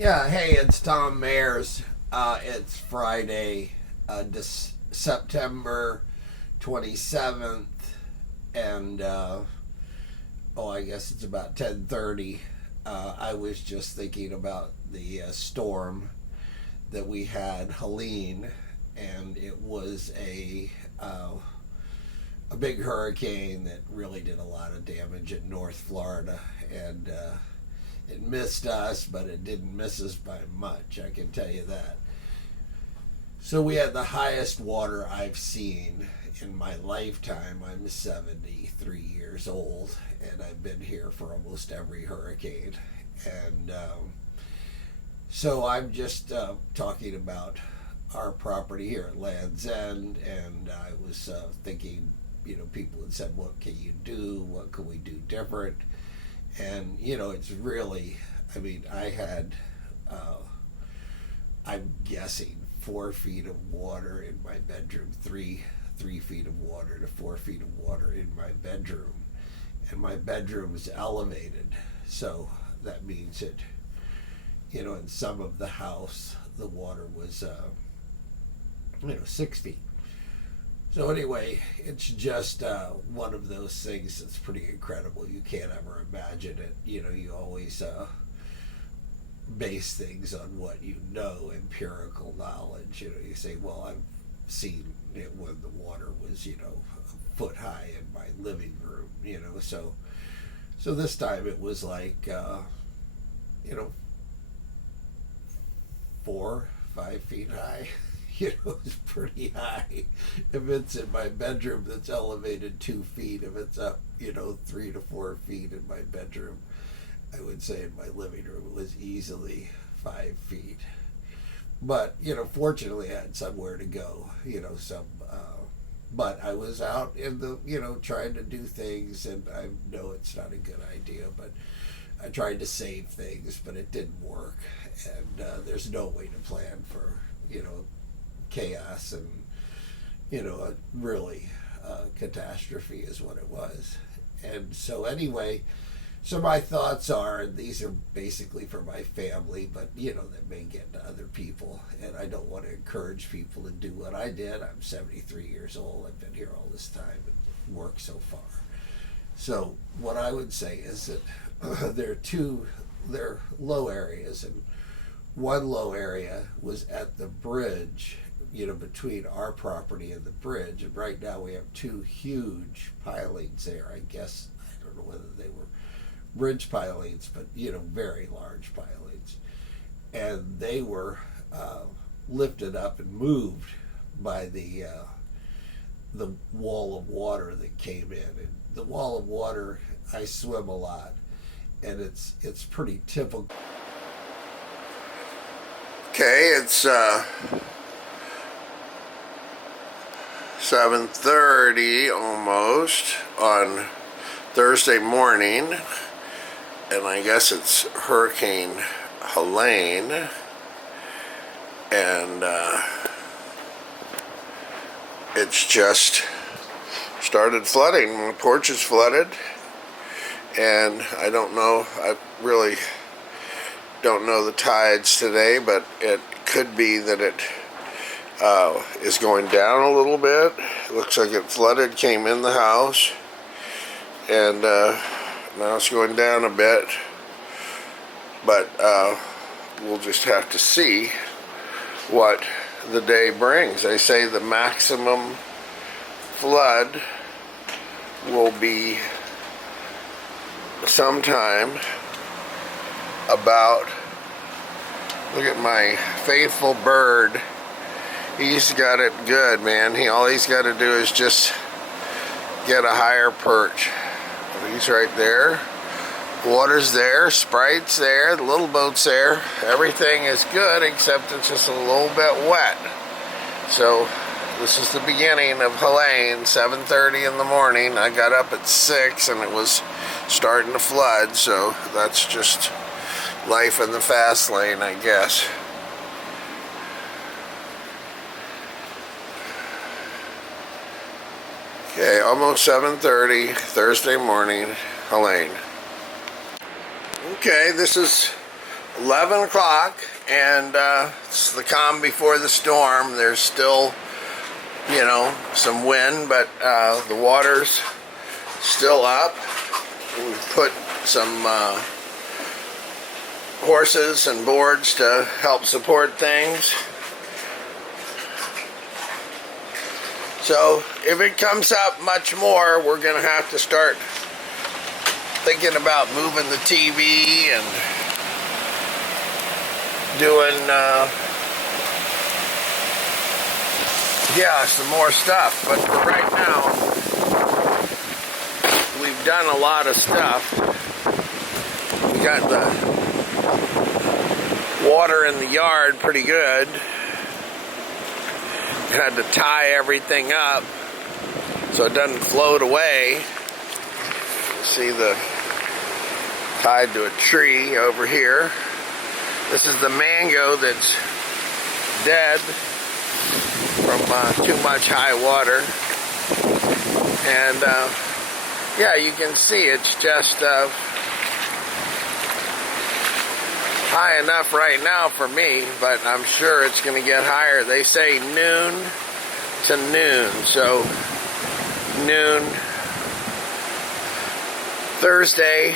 Yeah, hey, it's Tom Mayers. It's Friday, September 27th, and I guess it's about 10:30. I was just thinking about the storm that we had, Helene, and it was a big hurricane that really did a lot of damage in North Florida, and it missed us, but it didn't miss us by much, I can tell you that. So we had the highest water I've seen in my lifetime. I'm 73 years old, and I've been here for almost every hurricane. And so I'm just talking about our property here at Land's End, and I was thinking, people had said, what can you do? What can we do different? And it's really, I had I'm guessing 4 feet of water in my bedroom, three feet of water to 4 feet of water in my bedroom, and my bedroom is elevated, so that means that in some of the house the water was 6 feet. So anyway, it's just one of those things that's pretty incredible. You can't ever imagine it. You always base things on what empirical knowledge. You say, well, I've seen it when the water was, a foot high in my living room, So this time it was like, 4-5 feet high. It's pretty high. If it's in my bedroom, that's elevated 2 feet. If it's up, 3 to 4 feet in my bedroom, I would say in my living room it was easily 5 feet. But fortunately, I had somewhere to go. But I was out in the trying to do things, and I know it's not a good idea, but I tried to save things, but it didn't work. And there's no way to plan for chaos, and a really catastrophe is what it was. And so anyway, so my thoughts are, and these are basically for my family, but that may get to other people, and I don't want to encourage people to do what I did. I'm 73 years old. I've been here all this time and worked so far. So what I would say is that there are low areas, and one low area was at the bridge, between our property and the bridge. And right now we have 2 huge pilings there. I guess, I don't know whether they were bridge pilings, but, very large pilings. And they were lifted up and moved by the wall of water that came in. And the wall of water, I swim a lot, and it's pretty typical. Okay, it's 7:30 almost on Thursday morning, and I guess it's Hurricane Helene, and it's just started flooding. My porch is flooded, and I don't know, I really don't know the tides today, but it could be that it is going down a little bit. It looks like it flooded, came in the house, and now it's going down a bit, but we'll just have to see what the day brings. They say the maximum flood will be sometime about, look at my faithful bird. He's got it good, man. All he's got to do is just get a higher perch. He's right there. Water's there, Sprite's there, the little boat's there. Everything is good except it's just a little bit wet. So this is the beginning of Helene, 7:30 in the morning. I got up at 6 and it was starting to flood, so that's just life in the fast lane, I guess. Okay, almost 7:30, Thursday morning, Helene. Okay, this is 11 o'clock, and it's the calm before the storm. There's still, you know, some wind, but the water's still up. We've put some horses and boards to help support things. So if it comes up much more, we're going to have to start thinking about moving the TV and doing, yeah, some more stuff. But for right now, we've done a lot of stuff. We got the water in the yard pretty good. Had to tie everything up so it doesn't float away. See the tied to a tree over here. This is the mango that's dead from too much high water. And yeah, you can see it's just high enough right now for me, but I'm sure it's going to get higher. They say noon to noon, so noon Thursday,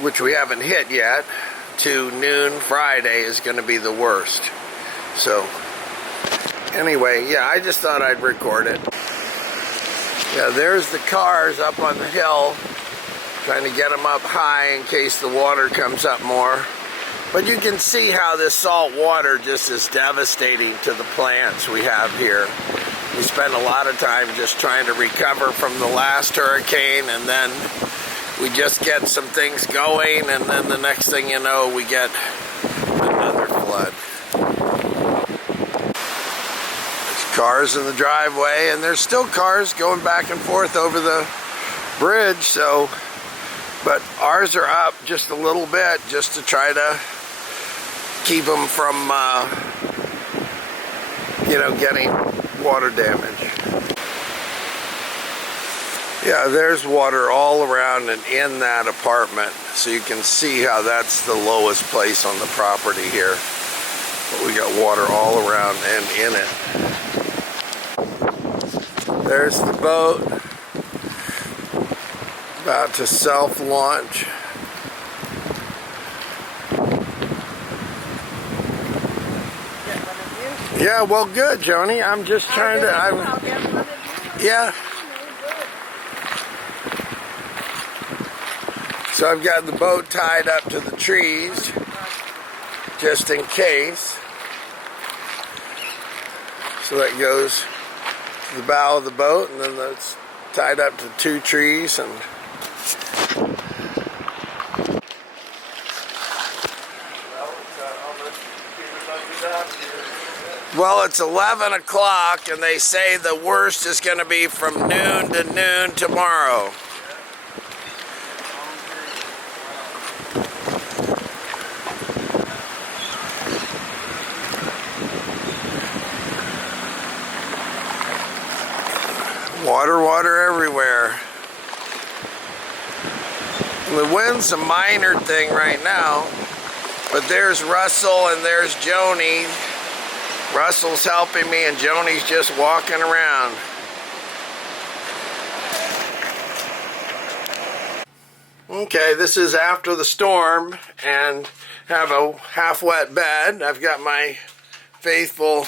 which we haven't hit yet, to noon Friday is going to be the worst. So anyway, yeah, I just thought I'd record it. Yeah, there's the cars up on the hill, trying to get them up high in case the water comes up more. But you can see how this salt water just is devastating to the plants we have here. We spend a lot of time just trying to recover from the last hurricane, and then we just get some things going, and then the next thing you know, we get another flood. There's cars in the driveway, and there's still cars going back and forth over the bridge, so, but ours are up just a little bit just to try to keep them from, you know, getting water damage. Yeah, there's water all around and in that apartment, so you can see how that's the lowest place on the property here. But we got water all around and in it. There's the boat, about to self-launch. Yeah, well, good, Joni. I'm just trying to. Yeah. So I've got the boat tied up to the trees, just in case. So that goes to the bow of the boat, and then that's tied up to 2 trees, and well, it's 11 o'clock, and they say the worst is going to be from noon to noon tomorrow. Water everywhere. And the wind's a minor thing right now, but there's Russell and there's Joni. Russell's helping me and Joni's just walking around. Okay, this is after the storm and have a half-wet bed. I've got my faithful,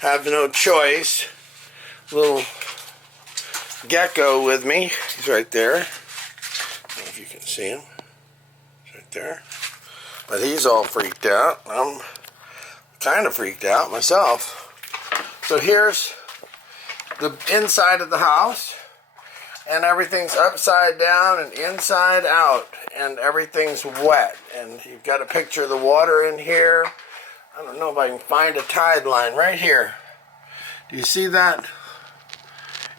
have no choice, little gecko with me. He's right there. I don't know if you can see him. He's right there. But he's all freaked out. I'm kind of freaked out myself. So here's the inside of the house, and everything's upside down and inside out, and everything's wet. And you've got a picture of the water in here. I don't know if I can find a tide line right here. Do you see that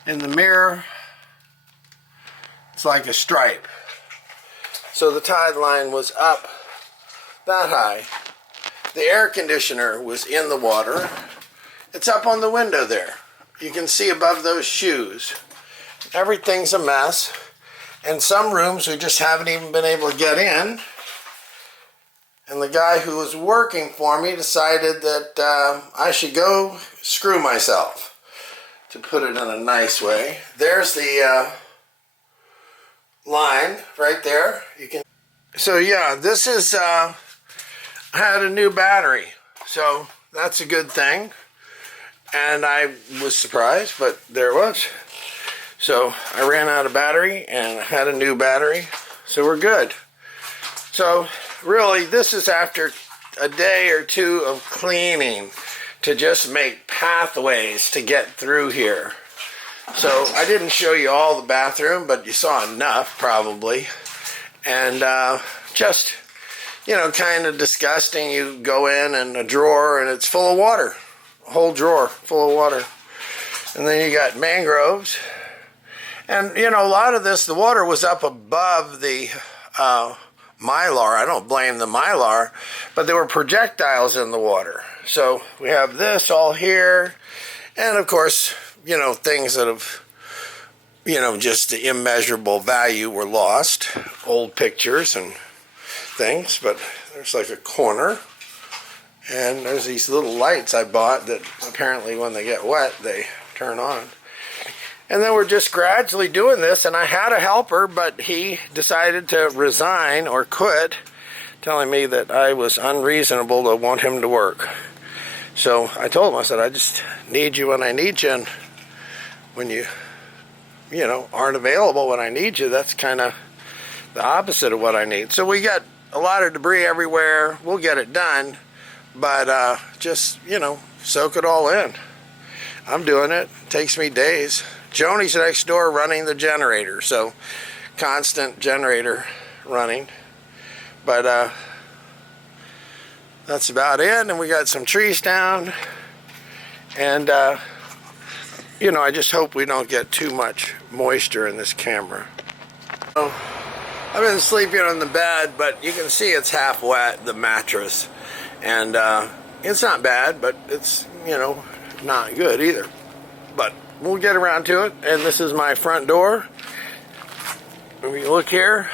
in the mirror? It's like a stripe. So the tide line was up that high. The air conditioner was in the water. It's up on the window there. You can see above those shoes. Everything's a mess. And some rooms we just haven't even been able to get in And the guy who was working for me decided that I should go screw myself, to put it in a nice way. There's the line right there. You can. So yeah, this is I had a new battery, so that's a good thing. And I was surprised, but there it was. So I ran out of battery and I had a new battery, so we're good. So really, this is after a day or two of cleaning to just make pathways to get through here. So I didn't show you all the bathroom, but you saw enough probably. And just, you know, kind of disgusting. You go in a drawer and it's full of water. A whole drawer full of water. And then you got mangroves. And, you know, a lot of this, the water was up above the mylar. I don't blame the mylar, but there were projectiles in the water. So we have this all here. And, of course, you know, things that have, you know, just the immeasurable value were lost. Old pictures and things. But there's like a corner. And there's these little lights I bought that apparently when they get wet, they turn on. And then we're just gradually doing this, and I had a helper, but he decided to resign or quit, telling me that I was unreasonable to want him to work. So I told him, I said, I just need you when I need you, and when you know, aren't available when I need you, that's kind of the opposite of what I need. So we got a lot of debris everywhere. We'll get it done, but just, you know, soak it all in. I'm doing it. It takes me days. Joni's next door running the generator, so constant generator running. But that's about it. And we got some trees down. And, you know, I just hope we don't get too much moisture in this camera. So, I've been sleeping on the bed, but you can see it's half wet, the mattress. And it's not bad, but it's, you know, not good either. But we'll get around to it. And this is my front door. When you look here,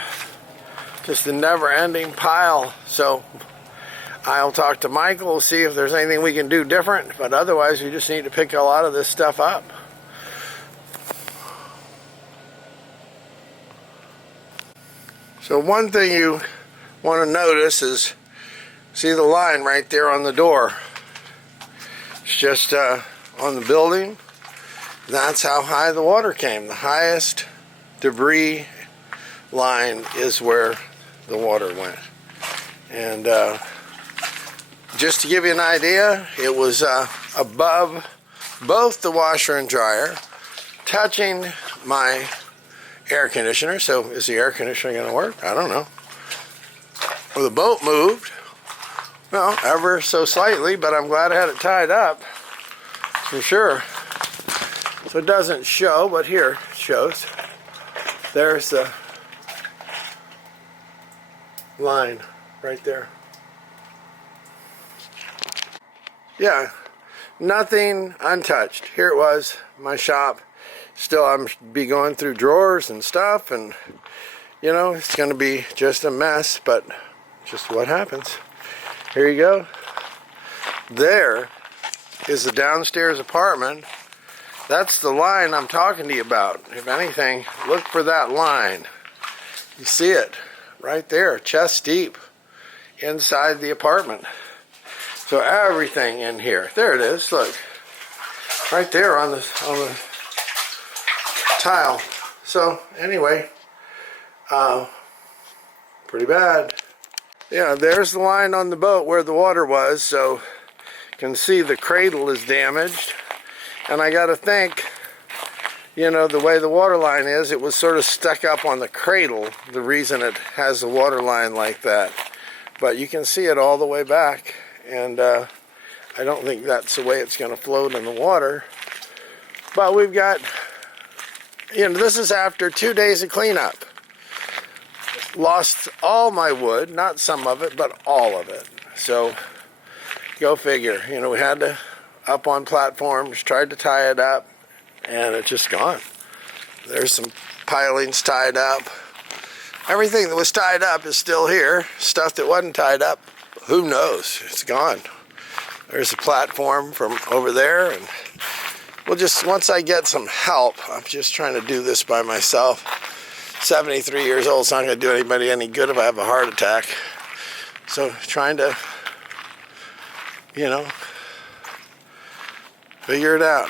just a never-ending pile. So I'll talk to Michael, see if there's anything we can do different. But otherwise, we just need to pick a lot of this stuff up. So one thing you want to notice is, see the line right there on the door. It's just on the building. That's how high the water came. The highest debris line is where the water went. And just to give you an idea, it was above both the washer and dryer, touching my air conditioner. So is the air conditioner going to work? I don't know. Well, the boat moved. Well, ever so slightly, but I'm glad I had it tied up, for sure. So it doesn't show, but here it shows. There's the line right there. Yeah, nothing untouched. Here it was, my shop. Still, I'm be going through drawers and stuff, and you know, it's going to be just a mess, but just what happens. Here you go. There is the downstairs apartment. That's the line I'm talking to you about. If anything, look for that line. You see it right there, chest deep, inside the apartment. So everything in here. There it is. Look, right there on the tile. So anyway, pretty bad. Yeah, there's the line on the boat where the water was. So you can see the cradle is damaged. And I got to think, you know, the way the water line is, it was sort of stuck up on the cradle, the reason it has the water line like that. But you can see it all the way back, and I don't think that's the way it's going to float in the water. But we've got, you know, this is after 2 days of cleanup. Lost all my wood, not some of it, but all of it. So, go figure. You know, we had to up on platforms, tried to tie it up, and it's just gone. There's some pilings tied up. Everything that was tied up is still here. Stuff that wasn't tied up who knows? It's gone. There's a platform from over there, and we'll just, once I get some help, I'm just trying to do this by myself. 73 years old, it's not going to do anybody any good if I have a heart attack. So trying to, figure it out.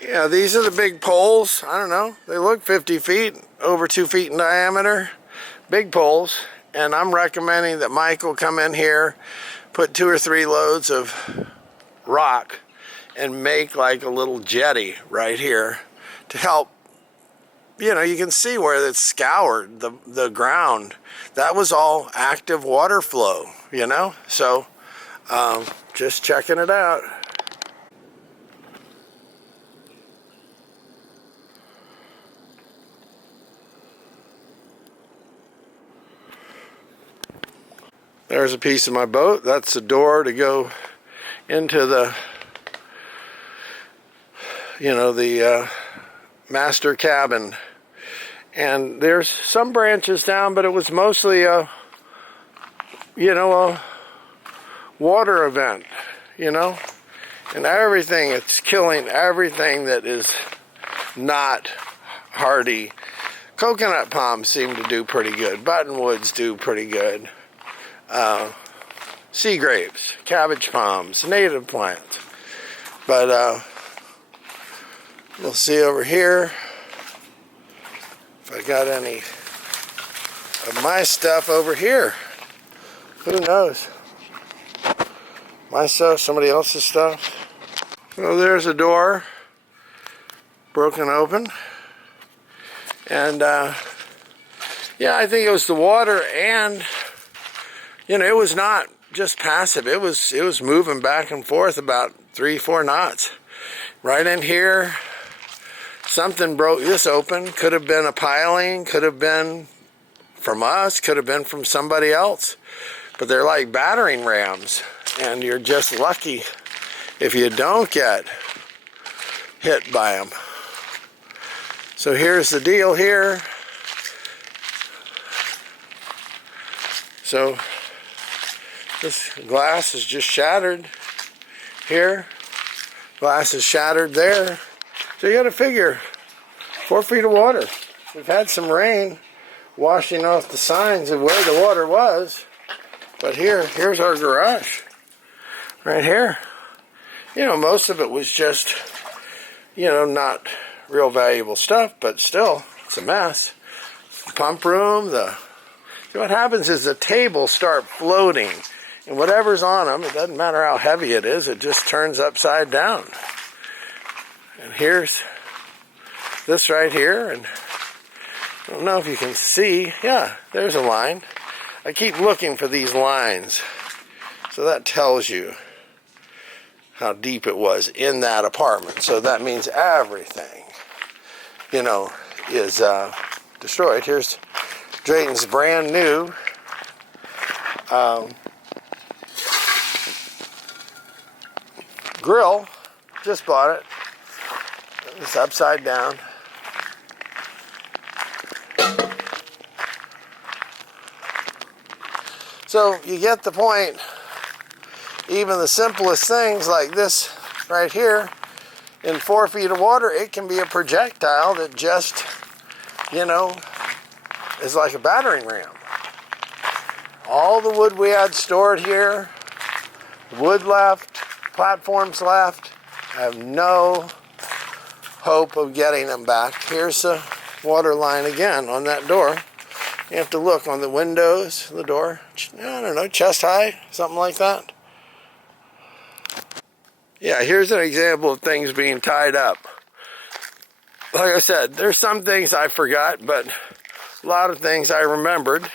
Yeah, these are the big poles. I don't know. They look 50 feet, over 2 feet in diameter. Big poles. And I'm recommending that Michael come in here, put 2 or 3 loads of rock, and make like a little jetty right here to help. You can see where it's scoured, the ground. That was all active water flow, So, just checking it out. There's a piece of my boat. That's the door to go into the, the master cabin. And there's some branches down, but it was mostly a water event, and everything, it's killing everything that is not hardy. Coconut palms seem to do pretty good. Buttonwoods do pretty good. Sea grapes, cabbage palms, native plants. But we'll see over here if I got any of my stuff over here. Who knows? My stuff, somebody else's stuff. Well, there's a door broken open. And yeah, I think it was the water, and it was not just passive. It was moving back and forth about 3-4 knots. Right in here, something broke this open. Could have been a piling, could have been from us, could have been from somebody else. But they're like battering rams, and you're just lucky if you don't get hit by them. So here's the deal here. So this glass is just shattered here. Glass is shattered there. So you got to figure 4 feet of water. We've had some rain washing off the signs of where the water was. But here's our garage. Right here. Most of it was just, not real valuable stuff, but still, it's a mess. The pump room, so what happens is the tables start floating, and whatever's on them, it doesn't matter how heavy it is, it just turns upside down. And here's this right here, and I don't know if you can see, yeah, there's a line. I keep looking for these lines, so that tells you how deep it was in that apartment. So that means everything, is destroyed. Here's Drayton's brand new grill. Just bought it. It's upside down. So you get the point. Even the simplest things like this right here, in 4 feet of water, it can be a projectile that just, is like a battering ram. All the wood we had stored here, wood left, platforms left, I have no hope of getting them back. Here's the water line again on that door. You have to look on the windows, the door, I don't know, chest high, something like that. Yeah, here's an example of things being tied up. Like I said, there's some things I forgot, but a lot of things I remembered.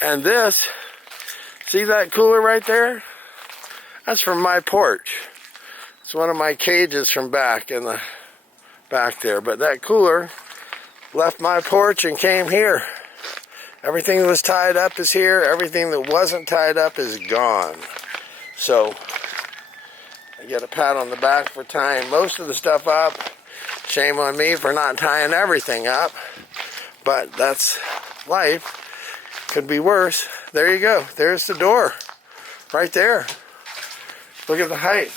And this, see that cooler right there? That's from my porch. It's one of my cages from back in the back there. But that cooler left my porch and came here. Everything that was tied up is here. Everything that wasn't tied up is gone. So I get a pat on the back for tying most of the stuff up. Shame on me for not tying everything up. But that's life. Could be worse. There you go. There's the door. Right there. Look at the height.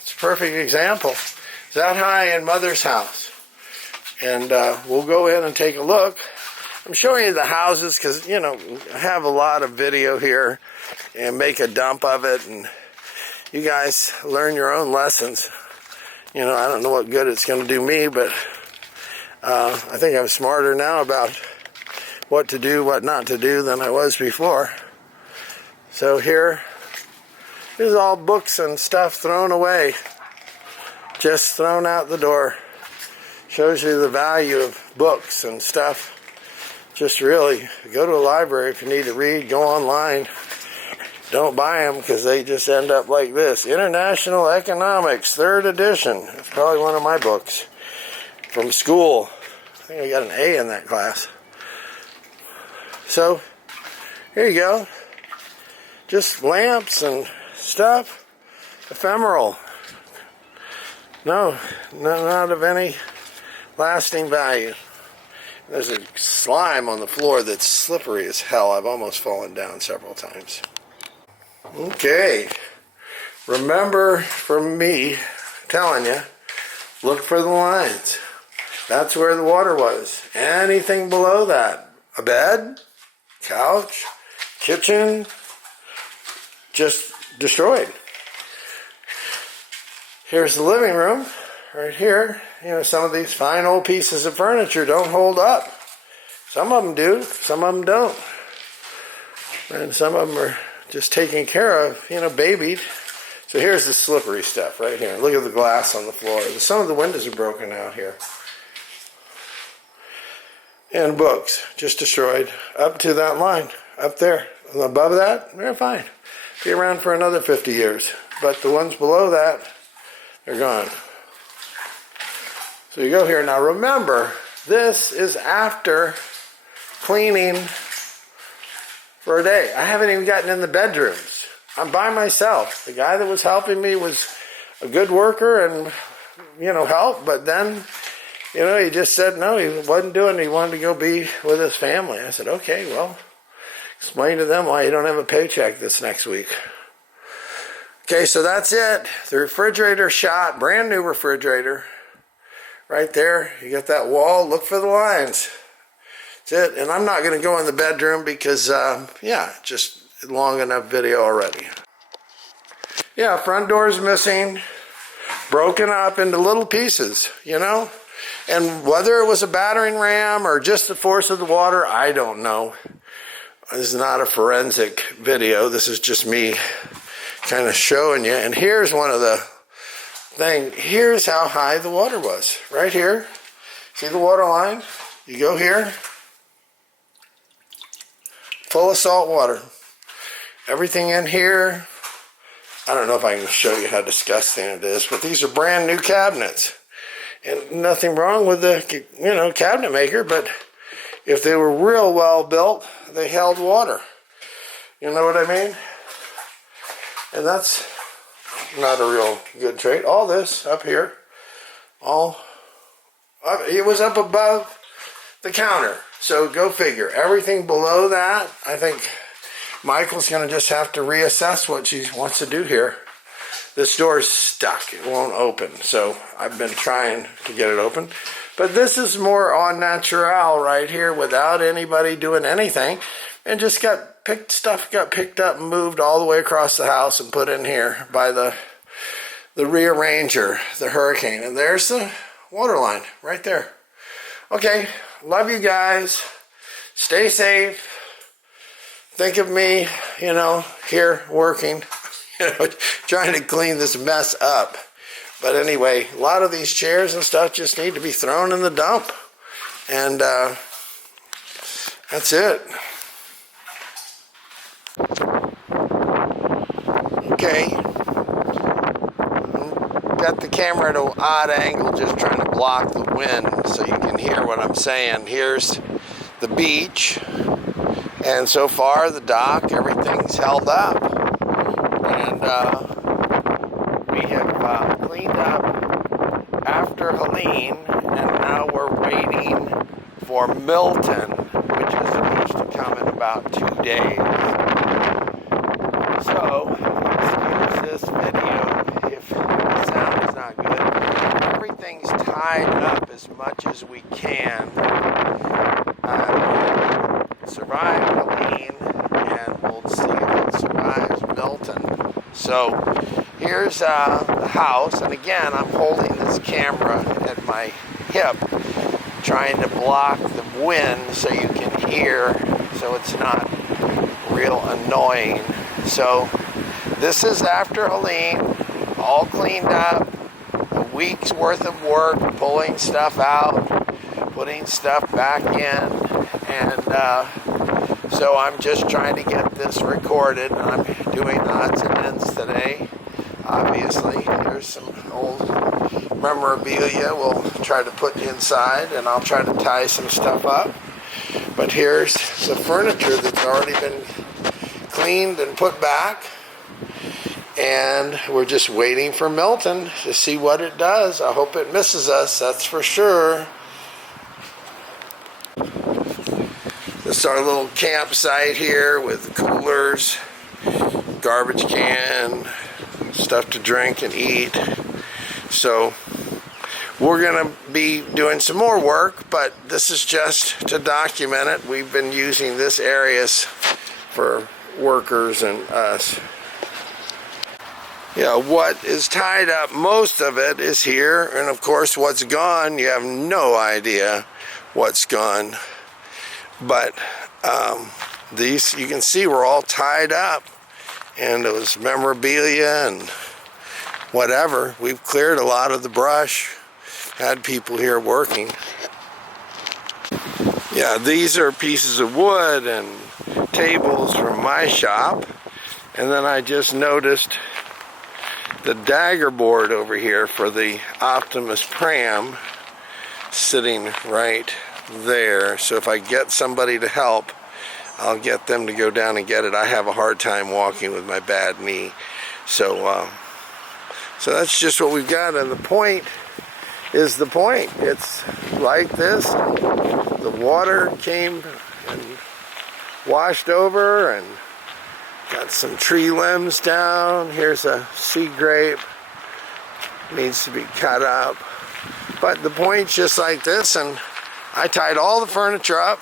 It's a perfect example. It's that high in Mother's house. And we'll go in and take a look. I'm showing you the houses because, you know, I have a lot of video here and make a dump of it. And you guys learn your own lessons. You know, I don't know what good it's going to do me, but I think I'm smarter now about what to do, what not to do than I was before. So here is all books and stuff thrown away. Just thrown out the door. Shows you the value of books and stuff. Just really, go to a library if you need to read, go online. Don't buy them because they just end up like this. International Economics, 3rd edition. It's probably one of my books from school. I think I got an A in that class. So, here you go. Just lamps and stuff. Ephemeral. No, not of any lasting value. There's a slime on the floor that's slippery as hell. I've almost fallen down several times. Okay. Remember from me telling you, look for the lines. That's where the water was. Anything below that, a bed, couch, kitchen, just destroyed. Here's the living room, right here. You know, some of these fine old pieces of furniture don't hold up. Some of them do, some of them don't. And some of them are just taken care of, you know, babied. So here's the slippery stuff right here. Look at the glass on the floor. Some of the windows are broken out here. And books, just destroyed. Up to that line, up there. And above that, they're fine. Be around for another 50 years. But the ones below that, they're gone. So you go here. Now remember, this is after cleaning for a day. I haven't even gotten in the bedrooms. I'm by myself. The guy that was helping me was a good worker and, you know, helped. But then, you know, he just said no, he wasn't doing it. He wanted to go be with his family. I said, okay, well, explain to them why you don't have a paycheck this next week. Okay, so that's it. The refrigerator shot, brand new refrigerator. Right there, you got that wall, look for the lines. That's it, and I'm not gonna go in the bedroom because, yeah, just long enough video already. Yeah, front door's missing, broken up into little pieces, you know? And whether it was a battering ram or just the force of the water, I don't know. This is not a forensic video, this is just me kind of showing you. And here's one of the things. Here's how high the water was. Right here. See the water line? You go here. Full of salt water. Everything in here. I don't know if I can show you how disgusting it is, but these are brand new cabinets. And nothing wrong with the, you know, cabinet maker, but if they were real well built, they held water. You know what I mean? And that's not a real good trait. All this up here, it was up above the counter. So go figure. Everything below that, I think Michael's going to just have to reassess what she wants to do here. This door's stuck. It won't open. So I've been trying to get it open. But this is more au naturel right here without anybody doing anything. And just got picked up and moved all the way across the house and put in here by the rearranger, the Hurricane. And there's the water line right there. Okay, love you guys. Stay safe. Think of me, you know, here working, you know, trying to clean this mess up. But anyway, a lot of these chairs and stuff just need to be thrown in the dump. And that's it. Okay, got the camera at an odd angle, just trying to block the wind so you can hear what I'm saying. Here's the beach, and so far the dock, everything's held up, and we have cleaned up after Helene, and now we're waiting for Milton, which is the most to come in about 2 days. So, excuse this video if the sound is not good. Everything's tied up as much as we can. Survive Helene, and we'll see if it survives Milton. So, here's the house, and again, I'm holding this camera at my hip, trying to block the wind so you can hear, so it's not real annoying. So this is after Helene, all cleaned up, a week's worth of work, pulling stuff out, putting stuff back in, and so I'm just trying to get this recorded. I'm doing odds and ends today. Obviously, there's some old memorabilia we'll try to put inside, and I'll try to tie some stuff up. But here's the furniture that's already been cleaned and put back, and we're just waiting for Milton to see what it does. I hope it misses us, that's for sure. This is our little campsite here with coolers, garbage can, stuff to drink and eat. So we're going to be doing some more work, but this is just to document it. We've been using this area for workers and us. Yeah, what is tied up, most of it is here, and of course what's gone, you have no idea what's gone. But these, you can see, were all tied up, and it was memorabilia and whatever. We've cleared a lot of the brush, had people here working. Yeah, these are pieces of wood and tables from my shop, and then I just noticed the dagger board over here for the Optimus pram sitting right there. So if I get somebody to help, I'll get them to go down and get it. I have a hard time walking with my bad knee. So that's just what we've got, and the point is the point. It's like this. The water came and washed over, and got some tree limbs down. Here's a sea grape. Needs to be cut up. But the point's just like this, and I tied all the furniture up,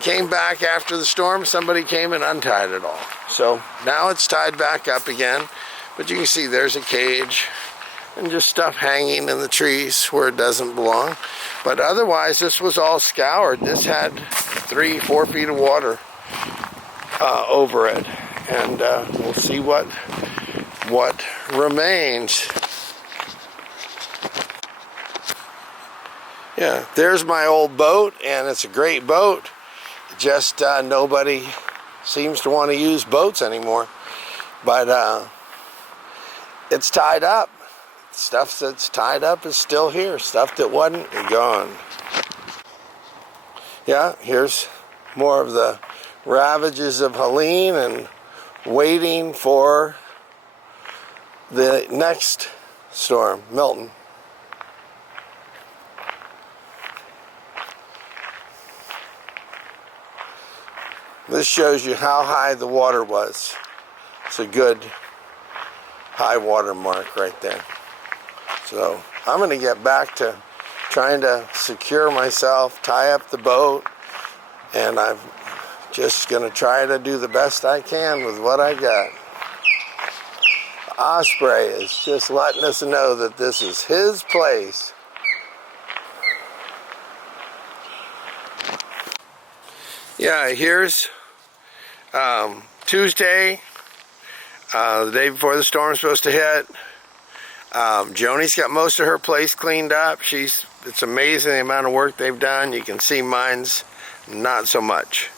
came back after the storm, somebody came and untied it all. So now it's tied back up again, but you can see there's a cage and just stuff hanging in the trees where it doesn't belong. But otherwise, this was all scoured. This had 3-4 feet of water over it, and we'll see what remains. Yeah, there's my old boat, and it's a great boat. Just nobody seems to want to use boats anymore. But it's tied up. Stuff that's tied up is still here. Stuff that wasn't is gone. Yeah, here's more of the ravages of Helene, and waiting for the next storm, Milton. This shows you how high the water was. It's a good high water mark right there. So I'm going to get back to trying to secure myself, tie up the boat, and I'm just going to try to do the best I can with what I got. Osprey is just letting us know that this is his place. Yeah, here's Tuesday, the day before the storm's supposed to hit. Joni's got most of her place cleaned up. It's amazing the amount of work they've done. You can see mine's not so much.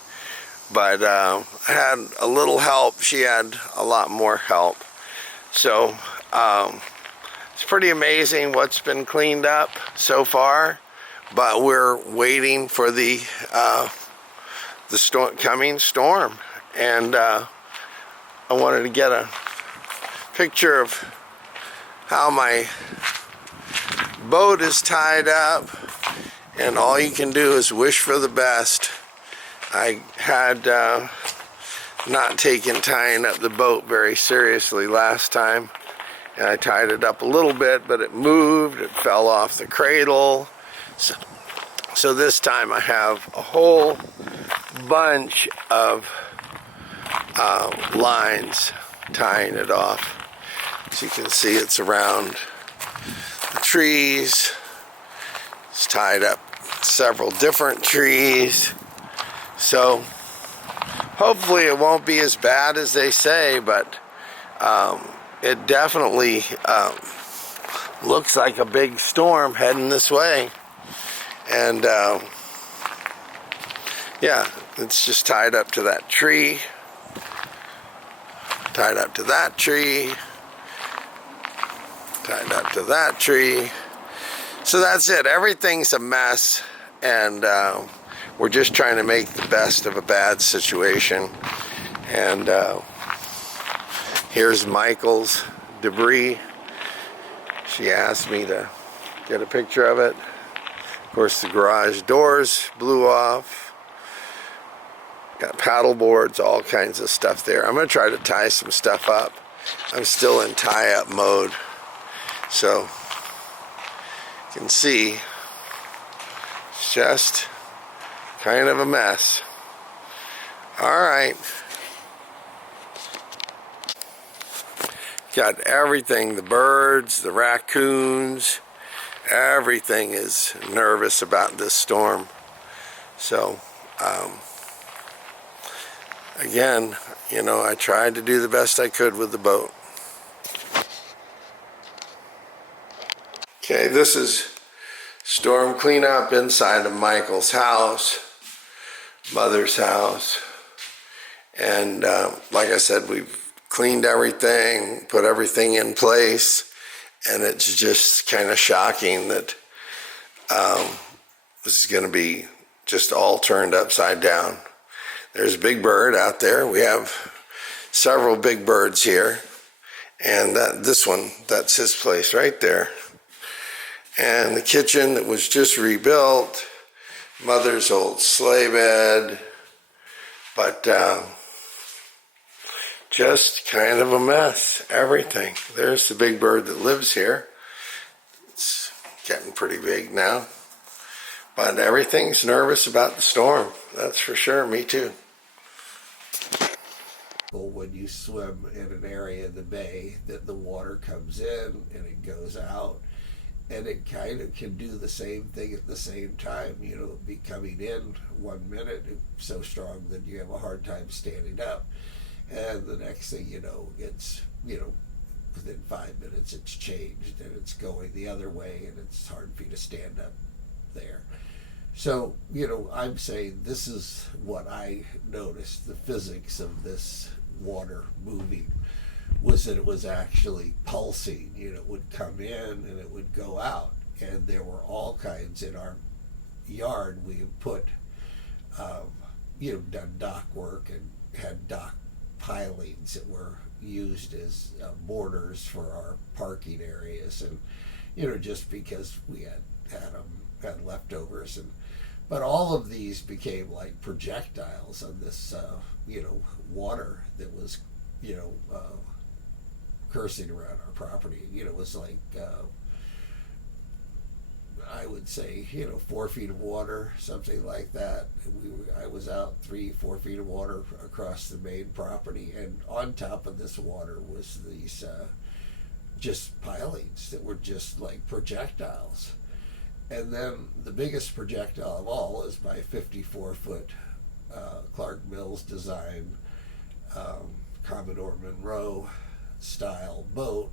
But I had a little help. She had a lot more help. So it's pretty amazing what's been cleaned up so far. But we're waiting for the coming storm. And I wanted to get a picture of how my boat is tied up, and all you can do is wish for the best. I had not taken tying up the boat very seriously last time, and I tied it up a little bit, but it moved, it fell off the cradle. So this time I have a whole bunch of lines tying it off. As you can see, it's around the trees. It's tied up several different trees. So hopefully it won't be as bad as they say, but it definitely looks like a big storm heading this way. And yeah, it's just tied up to that tree, tied up to that tree, tied up to that tree. So that's it. Everything's a mess, and we're just trying to make the best of a bad situation. And here's Michael's debris. She asked me to get a picture of it. Of course, the garage doors blew off. Got paddle boards, all kinds of stuff there. I'm going to try to tie some stuff up. I'm still in tie-up mode. So, you can see, it's just kind of a mess. Alright. Got everything, the birds, the raccoons, everything is nervous about this storm. So, again, you know, I tried to do the best I could with the boat. Okay, this is storm cleanup inside of Michael's house, Mother's house. And like I said, we've cleaned everything, put everything in place, and it's just kind of shocking that this is going to be just all turned upside down. There's a big bird out there. We have several big birds here, and this one, that's his place right there. And the kitchen that was just rebuilt, Mother's old sleigh bed, but just kind of a mess, everything. There's the big bird that lives here. It's getting pretty big now. But everything's nervous about the storm, that's for sure, me too. When you swim in an area of the bay, that the water comes in and it goes out, and it kind of can do the same thing at the same time. You know, be coming in 1 minute, it's so strong that you have a hard time standing up, and the next thing you know, it's, you know, within 5 minutes it's changed and it's going the other way, and it's hard for you to stand up there. So, you know, I'm saying this is what I noticed, the physics of this water moving, was that it was actually pulsing. You know, it would come in and it would go out, and there were all kinds in our yard. We had put, you know, done dock work and had dock pilings that were used as borders for our parking areas, and you know, just because we had leftovers, and but all of these became like projectiles on this you know, water that was, you know, cursing around our property. You know, it was like I would say, you know, 4 feet of water, something like that. I was out 3-4 feet of water across the main property, and on top of this water was these just pilings that were just like projectiles. And then the biggest projectile of all is my 54-foot Clark Mills design Commodore Monroe style boat.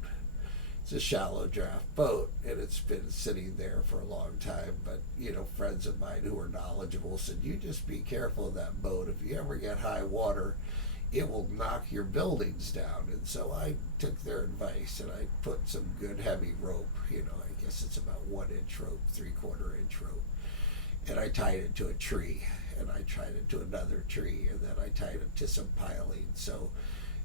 It's a shallow draft boat, and it's been sitting there for a long time. But, you know, friends of mine who are knowledgeable said, you just be careful of that boat. If you ever get high water, it will knock your buildings down. And so I took their advice, and I put some good heavy rope, you know, I guess it's about 1 inch rope, 3/4 inch rope. And I tied it to a tree, and I tied it to another tree, and then I tied it to some piling. So,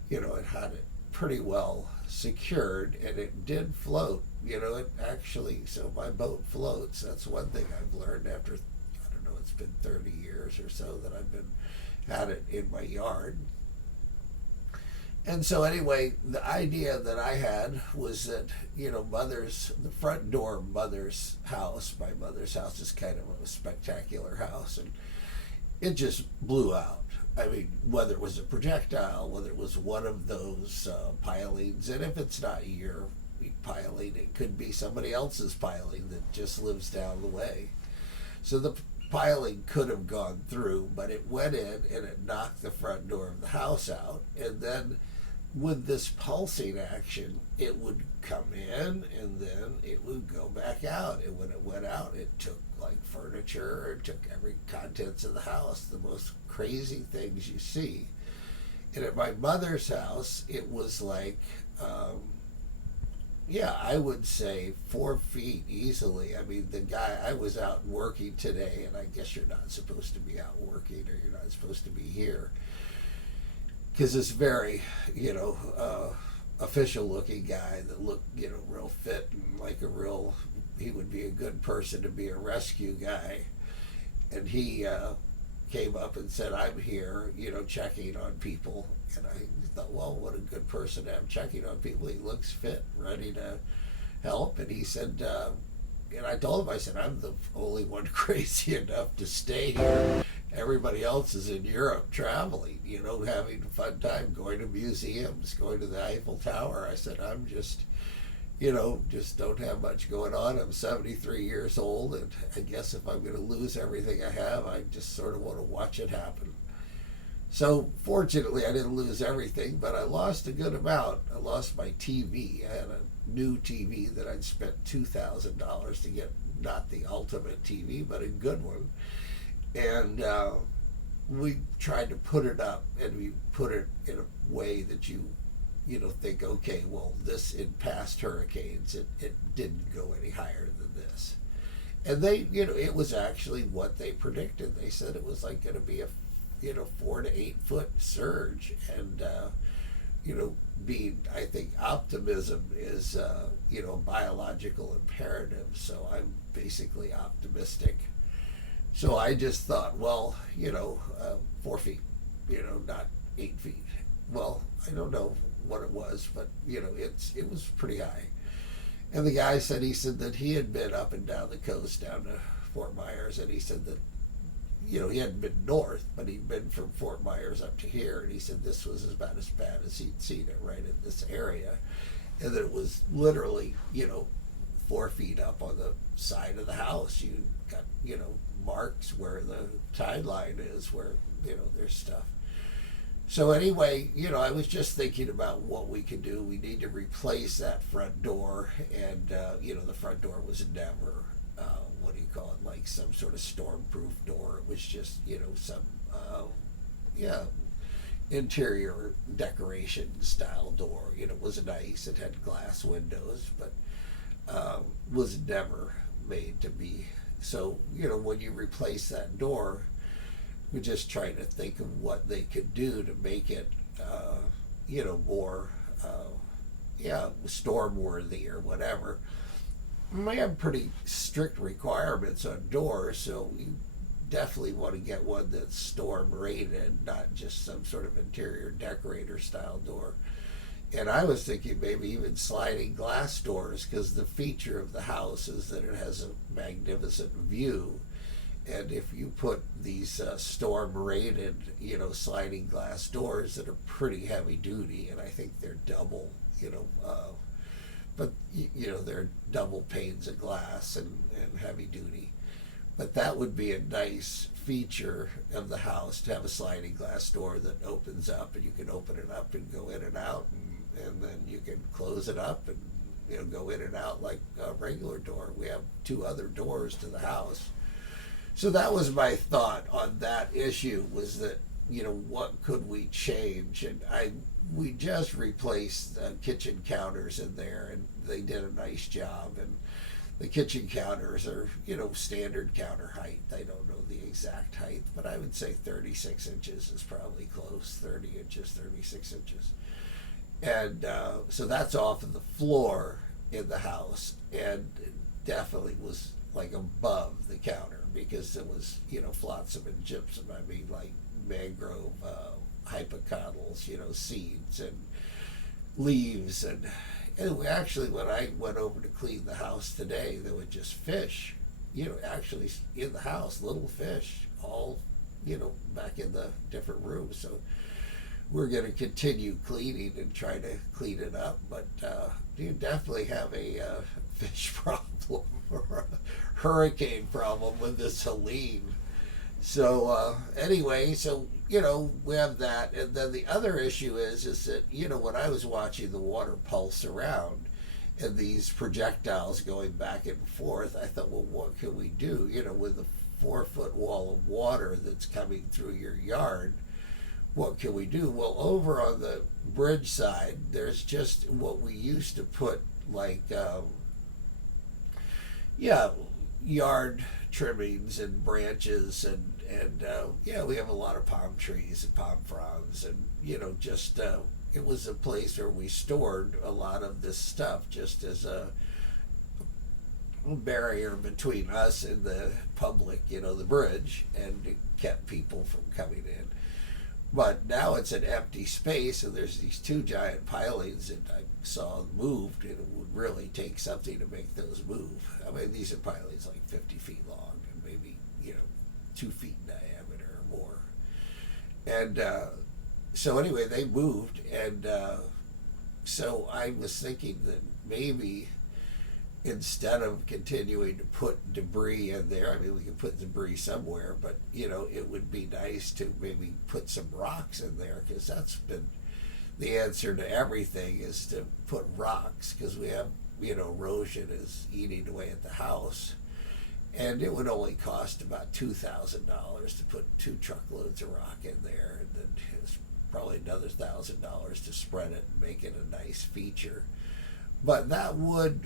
you know, it had it pretty well secured, and it did float. You know, it actually, so my boat floats. That's one thing I've learned after, I don't know, it's been 30 years or so that I've been had it in my yard. And so anyway, the idea that I had was that, the front door of mother's house, my mother's house is kind of a spectacular house, and it just blew out. I mean, whether it was a projectile, whether it was one of those pilings, and if it's not your piling, it could be somebody else's piling that just lives down the way. So the piling could have gone through, but it went in and it knocked the front door of the house out, and then with this pulsing action, it would come in and then it would go back out. And when it went out, it took like furniture, it took every contents of the house, the most crazy things you see. And at my mother's house, it was like, I would say 4 feet easily. I mean, I was out working today, and I guess you're not supposed to be out working, or you're not supposed to be here, because this very, official looking guy that looked, real fit and like he would be a good person to be a rescue guy. And he came up and said, I'm here, checking on people. And I thought, well, what a good person to have checking on people. He looks fit, ready to help. And he said, and I told him, I said, I'm the only one crazy enough to stay here. Everybody else is in Europe traveling, having a fun time, going to museums, going to the Eiffel Tower. I said, I'm just, just don't have much going on. I'm 73 years old, and I guess if I'm going to lose everything I have, I just sort of want to watch it happen. So fortunately, I didn't lose everything, but I lost a good amount. I lost my TV. I had a new TV that I'd spent $2,000 to get, not the ultimate TV, but a good one. And we tried to put it up, and we put it in a way that you think, okay, well, this in past hurricanes, it didn't go any higher than this. And they, it was actually what they predicted. They said it was like going to be a 4 to 8 foot surge. And, I think optimism is, a biological imperative. So I'm basically optimistic. So I just thought, well, 4 feet, not 8 feet. Well, I don't know what it was, but, it was pretty high. And the guy said, that he had been up and down the coast down to Fort Myers, and he said that, he hadn't been north, but he'd been from Fort Myers up to here, and he said this was about as bad as he'd seen it right in this area, and that it was literally, 4 feet up on the side of the house. You got, marks where the tide line is, where, there's stuff. So anyway, I was just thinking about what we could do. We need to replace that front door, and, the front door was never, like some sort of storm-proof door. It was just, some, interior decoration style door. It was nice. It had glass windows, but was never made to be. So, when you replace that door, we're just trying to think of what they could do to make it, more, storm worthy or whatever. We have pretty strict requirements on doors, so you definitely want to get one that's storm rated, not just some sort of interior decorator style door. And I was thinking maybe even sliding glass doors, because the feature of the house is that it has a magnificent view. And if you put these storm rated, sliding glass doors that are pretty heavy duty, and I think they're double, but they're double panes of glass and heavy duty. But that would be a nice feature of the house, to have a sliding glass door that opens up, and you can open it up and go in and out, and then you can close it up and go in and out like a regular door. We have 2 other doors to the house. So that was my thought on that issue, was that, what could we change? And we just replaced the kitchen counters in there, and they did a nice job. And the kitchen counters are, standard counter height. I don't know the exact height, but I would say 36 inches is probably close, 30 inches, 36 inches. And so that's off of the floor in the house, and it definitely was like above the counter. because it was, flotsam and gypsum. I mean, like mangrove, hypocotyls, seeds and leaves. And actually, when I went over to clean the house today, there were just fish, actually in the house, little fish, all, back in the different rooms. So we're going to continue cleaning and try to clean it up. But you definitely have a fish problem or a hurricane problem with this Helene. So anyway, so we have that, and then the other issue is that when I was watching the water pulse around and these projectiles going back and forth, I thought, well, what can we do? With a 4-foot wall of water that's coming through your yard, what can we do? Well, over on the bridge side, there's just what we used to put like, yard trimmings and branches and we have a lot of palm trees and palm fronds and just it was a place where we stored a lot of this stuff just as a barrier between us and the public, the bridge, and it kept people from coming in. But now it's an empty space, and there's these 2 giant pilings that I saw moved, and it would really take something to make those move. I mean, these are pilings like 50 feet long and maybe, 2 feet in diameter or more. And so anyway, they moved, and so I was thinking that maybe instead of continuing to put debris in there, I mean, we can put debris somewhere, but it would be nice to maybe put some rocks in there, because that's been the answer to everything, is to put rocks, because we have, erosion is eating away at the house, and it would only cost about $2,000 to put 2 truckloads of rock in there, and then it's probably another $1,000 to spread it and make it a nice feature. But that would,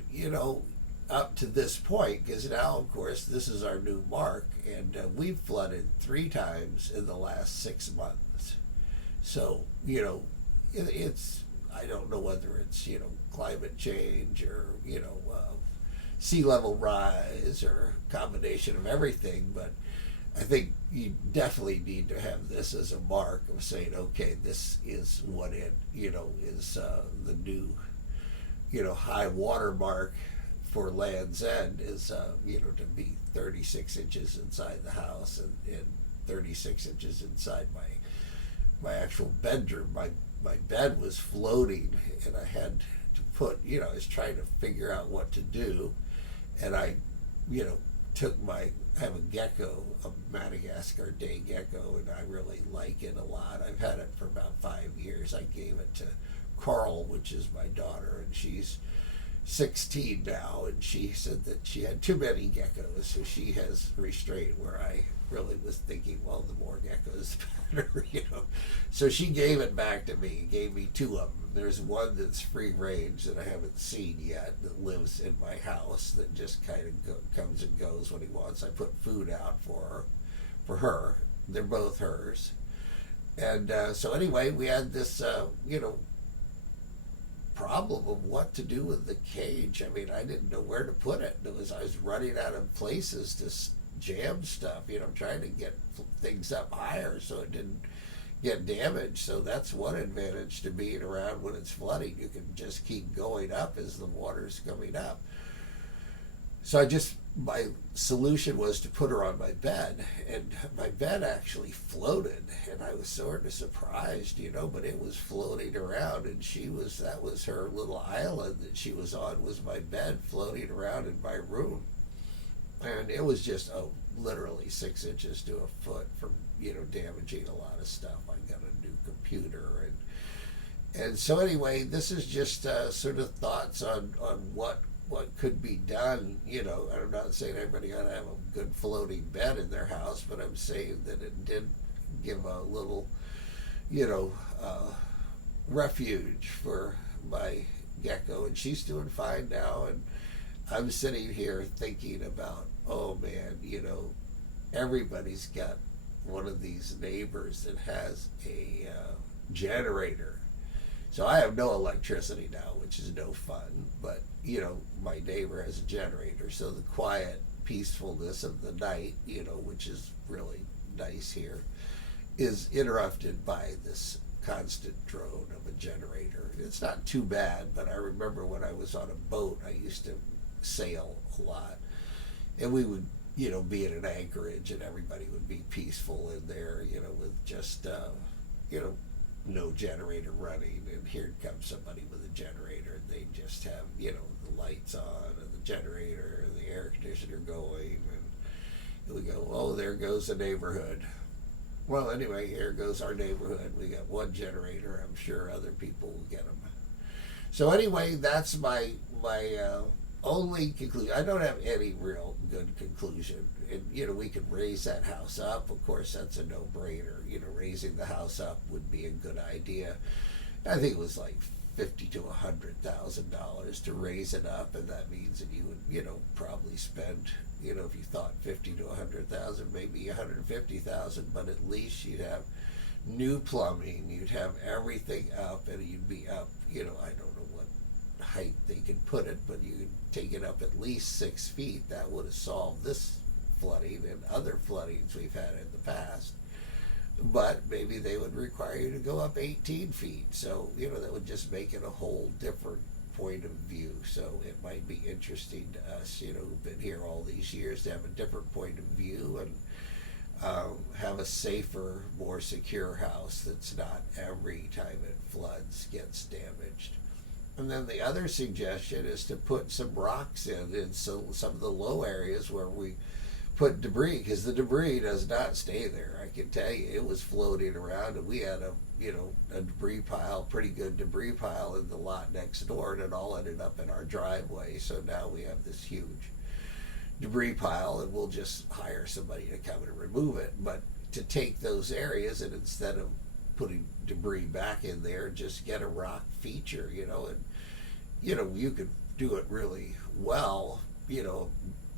up to this point, because now, of course, this is our new mark, and we've flooded 3 times in the last 6 months. So, it's, I don't know whether it's, climate change or, sea level rise or a combination of everything, but I think you definitely need to have this as a mark of saying, okay, this is what it, is the new, high water mark for Land's End is, to be 36 inches inside the house and 36 inches inside my actual bedroom. My bed was floating, and I had to put, I was trying to figure out what to do, and I, I have a gecko, a Madagascar day gecko, and I really like it a lot. I've had it for about 5 years. I gave it to Carl, which is my daughter, and she's 16 now, and she said that she had too many geckos, so she has restraint, where I really was thinking, well, the more geckos the better, So she gave it back to me, gave me 2 of them. There's one that's free range that I haven't seen yet, that lives in my house, that just kind of comes and goes when he wants. I put food out for her. They're both hers. And so anyway, we had this, problem of what to do with the cage. I mean, I didn't know where to put it. I was running out of places to jam stuff. I'm trying to get things up higher so it didn't get damaged. So that's one advantage to being around when it's flooding. You can just keep going up as the water's coming up. So my solution was to put her on my bed, and my bed actually floated, and I was sort of surprised, but it was floating around, and that was her little island that she was on, was my bed floating around in my room. And it was just, literally 6 inches to a foot from, damaging a lot of stuff. I got a new computer, and so anyway, this is just sort of thoughts on what could be done. I'm not saying everybody ought to have a good floating bed in their house, but I'm saying that it did give a little, refuge for my gecko, and she's doing fine now. And I'm sitting here thinking about, oh man, everybody's got one of these neighbors that has a generator. So I have no electricity now, which is no fun, but my neighbor has a generator, so the quiet peacefulness of the night, which is really nice here, is interrupted by this constant drone of a generator. It's not too bad, but I remember when I was on a boat, I used to sail a lot, and we would, be at an anchorage, and everybody would be peaceful in there, with just, no generator running, and here comes somebody with a generator, and they just have, the lights on, and the generator, and the air conditioner going, and we go, oh, there goes the neighborhood. Well, anyway, here goes our neighborhood. We got one generator. I'm sure other people will get them. So anyway, that's my only conclusion. I don't have any real good conclusion. And, we could raise that house up. Of course, that's a no-brainer. Raising the house up would be a good idea. I think it was like $50,000 to $100,000 to raise it up, and that means that you would, probably spend, if you thought 50 to 100,000, maybe 150,000, but at least you'd have new plumbing, you'd have everything up, and you'd be up, I don't know what height they could put it, but you could take it up at least 6 feet. That would have solved this flooding and other floodings we've had in the past. But maybe they would require you to go up 18 feet. So, that would just make it a whole different point of view. So it might be interesting to us, who've been here all these years, to have a different point of view and have a safer, more secure house that's not every time it floods gets damaged. And then the other suggestion is to put some rocks in some of the low areas where we put debris, because the debris does not stay there. I can tell you, it was floating around, and we had a debris pile, pretty good debris pile in the lot next door, and it all ended up in our driveway. So now we have this huge debris pile, and we'll just hire somebody to come and remove it. But to take those areas, and instead of putting debris back in there, just get a rock feature, and you could do it really well,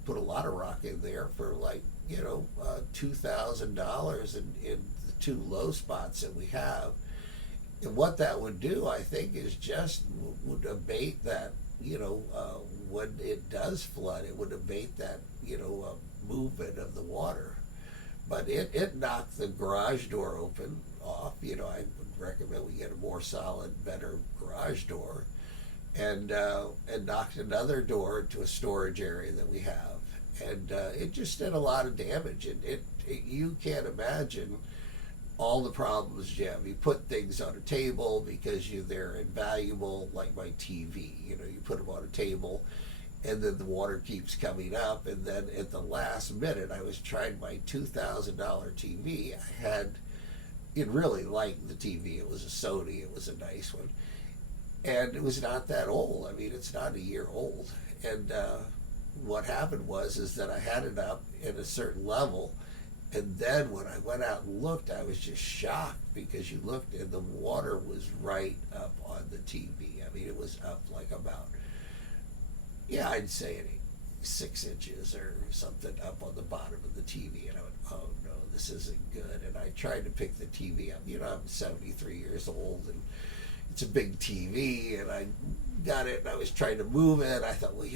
put a lot of rock in there for like, $2,000 in the two low spots that we have. And what that would do, I think, is just would abate that, when it does flood, it would abate that, movement of the water. But it knocked the garage door open off. I would recommend we get a more solid, better garage door, and knocked another door into a storage area that we have. And it just did a lot of damage. And you can't imagine all the problems you have. You put things on a table because they're invaluable, like my TV. You put them on a table, and then the water keeps coming up. And then at the last minute, I was trying my $2,000 TV. It really liked the TV. It was a Sony. It was a nice one. And it was not that old. I mean, it's not a year old. And what happened is that I had it up at a certain level, and then when I went out and looked, I was just shocked, because you looked and the water was right up on the TV. I mean, it was up like about, I'd say 6 inches or something up on the bottom of the TV. And I went, oh no, this isn't good. And I tried to pick the TV up. I'm 73 years old, and it's a big TV, and I got it, and I was trying to move it. I thought, well,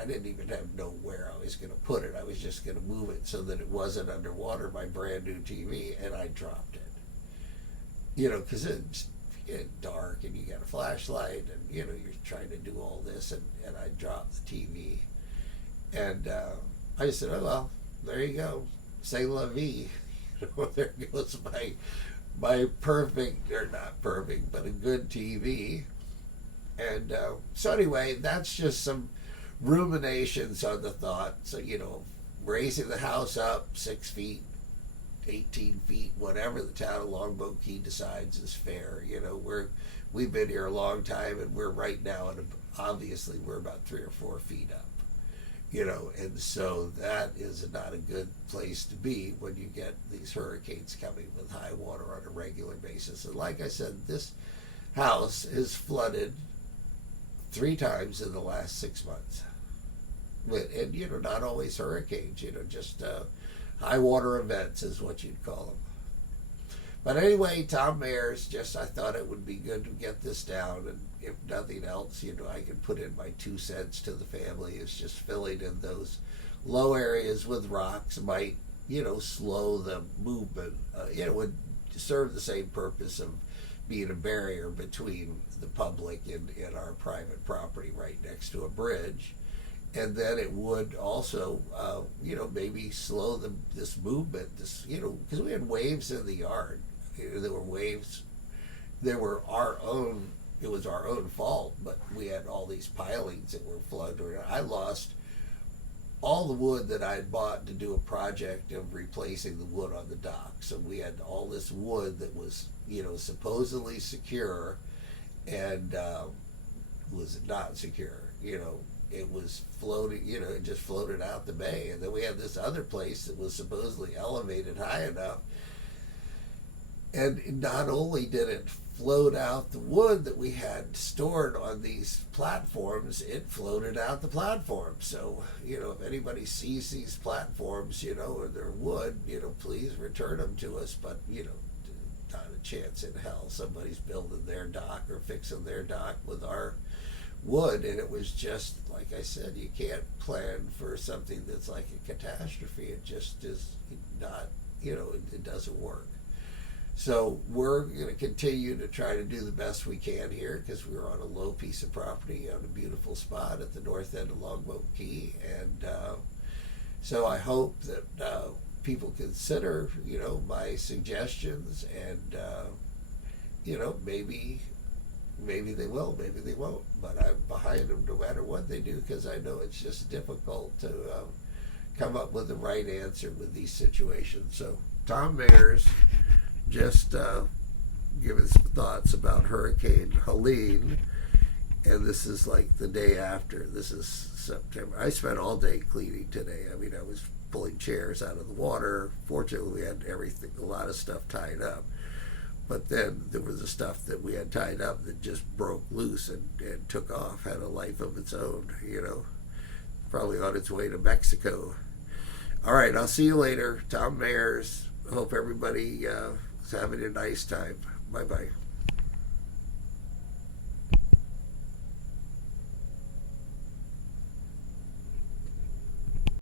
I didn't even know where I was going to put it. I was just going to move it so that it wasn't underwater, my brand new TV, and I dropped it. Because it's dark, and you got a flashlight, and, you're trying to do all this, and I dropped the TV. And I said, oh, well, there you go. C'est la vie. There goes my perfect, or not perfect, but a good TV. And so anyway, that's just some ruminations on the thought. So, raising the house up 6 feet, 18 feet, whatever the town of Longboat Key decides is fair. We've been here a long time, and we're right now, and obviously we're about 3 or 4 feet up. And so that is not a good place to be when you get these hurricanes coming with high water on a regular basis. And like I said, this house is flooded 3 times in the last 6 months. And, not always hurricanes, just high water events is what you'd call them. But anyway, Tom Mayers, I thought it would be good to get this down, and if nothing else, I can put in my 2 cents to the family. Is just filling in those low areas with rocks might, slow the movement. It would serve the same purpose of being a barrier between the public and our private property right next to a bridge. And then it would also, maybe slow this movement, because we had waves in the yard. There were waves. There were our own. It was our own fault, but we had all these pilings that were flooding. I lost all the wood that I had bought to do a project of replacing the wood on the dock. So we had all this wood that was, supposedly secure, and was not secure. It was floating. It just floated out the bay. And then we had this other place that was supposedly elevated high enough, and not only did it float out the wood that we had stored on these platforms, it floated out the platform. So, if anybody sees these platforms, or their wood, please return them to us. But, not a chance in hell. Somebody's building their dock or fixing their dock with our wood. And it was just, like I said, you can't plan for something that's like a catastrophe. It just is not, it doesn't work. So we're going to continue to try to do the best we can here, because we're on a low piece of property on a beautiful spot at the north end of Longboat Key. And so I hope that people consider, my suggestions, and, maybe they will, maybe they won't. But I'm behind them no matter what they do, because I know it's just difficult to come up with the right answer with these situations. So Tom Mayers just giving some thoughts about Hurricane Helene, and this is like the day after. This is September. I spent all day cleaning today. I mean, I was pulling chairs out of the water. Fortunately, we had everything, a lot of stuff tied up. But then there was the stuff that we had tied up that just broke loose and took off, had a life of its own, probably on its way to Mexico. All right, I'll see you later. Tom Mayers. Hope everybody is having a nice time. Bye-bye.